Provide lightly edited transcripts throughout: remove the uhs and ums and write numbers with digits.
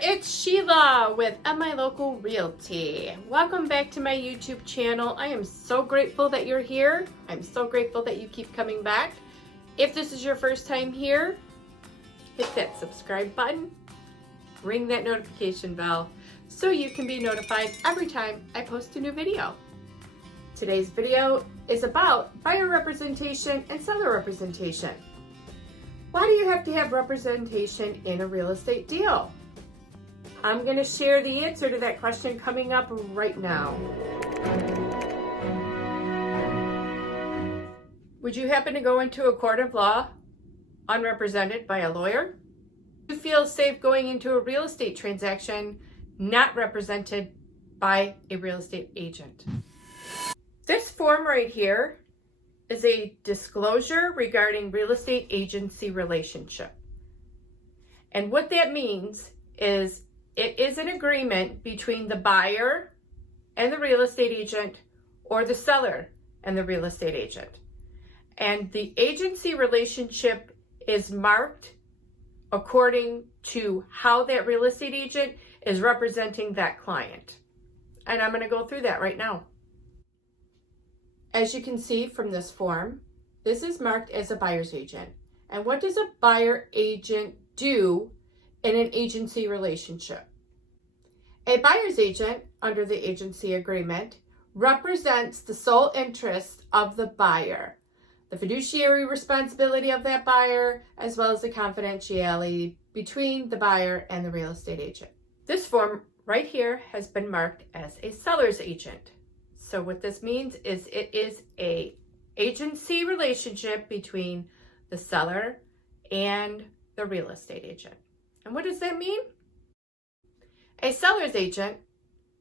there, it's Sheila with My Local Realty. Welcome back to my YouTube channel. I am so grateful that you're here. I'm so grateful that you keep coming back. If this is your first time here, hit that subscribe button, ring that notification bell so you can be notified every time I post a new video. Today's video is about buyer representation and seller representation. Why do you have to have representation in a real estate deal? I'm going to share the answer to that question coming up right now. Would you happen to go into a court of law unrepresented by a lawyer? Do you feel safe going into a real estate transaction not represented by a real estate agent? This form right here is a disclosure regarding real estate agency relationship. And what that means is it is an agreement between the buyer and the real estate agent or the seller and the real estate agent. And the agency relationship is marked according to how that real estate agent is representing that client. And I'm going to go through that right now. As you can see from this form, this is marked as a buyer's agent. And what does a buyer agent do in an agency relationship? A buyer's agent, under the agency agreement, represents the sole interest of the buyer, the fiduciary responsibility of that buyer, as well as the confidentiality between the buyer and the real estate agent. This form right here has been marked as a seller's agent. So what this means is it is an agency relationship between the seller and the real estate agent. And what does that mean? A seller's agent,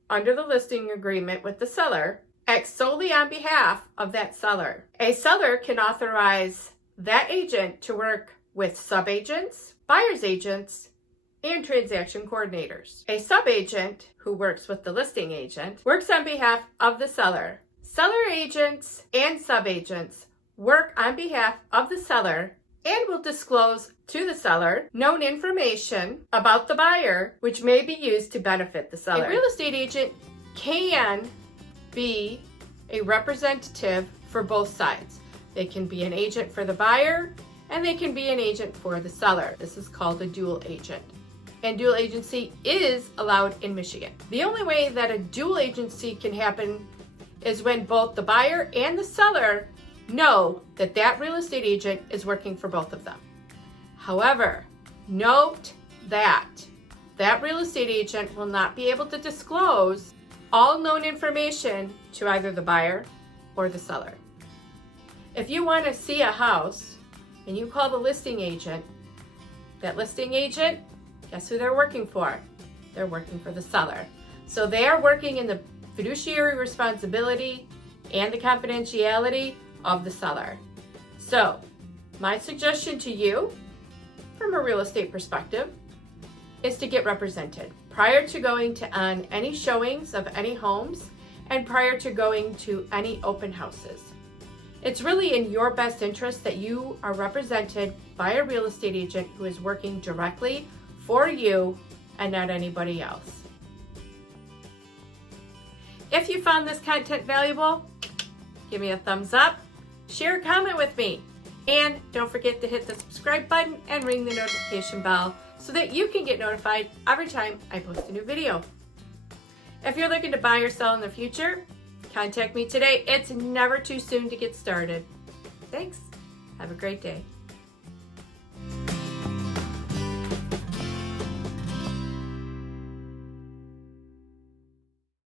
under the listing agreement with the seller, acts solely on behalf of that seller. A seller can authorize that agent to work with subagents, buyer's agents, and transaction coordinators. A subagent, who works with the listing agent, works on behalf of the seller. Seller agents and subagents work on behalf of the seller and will disclose to the seller known information about the buyer, which may be used to benefit the seller. A real estate agent can be a representative for both sides. They can be an agent for the buyer and they can be an agent for the seller. This is called a dual agent. And dual agency is allowed in Michigan. The only way that a dual agency can happen is when both the buyer and the seller know that that real estate agent is working for both of them. However, note that that real estate agent will not be able to disclose all known information to either the buyer or the seller. If you want to see a house and you call the listing agent, that listing agent, guess who they're working for? They're working for the seller. So they are working in the fiduciary responsibility and the confidentiality of the seller. So my suggestion to you from a real estate perspective is to get represented prior to going to on any showings of any homes and prior to going to any open houses. It's really in your best interest that you are represented by a real estate agent who is working directly for you and not anybody else. If you found this content valuable, give me a thumbs up, share a comment with me, and don't forget to hit the subscribe button and ring the notification bell so that you can get notified every time I post a new video. If you're looking to buy or sell in the future, contact me today. It's never too soon to get started. Thanks. Have a great day.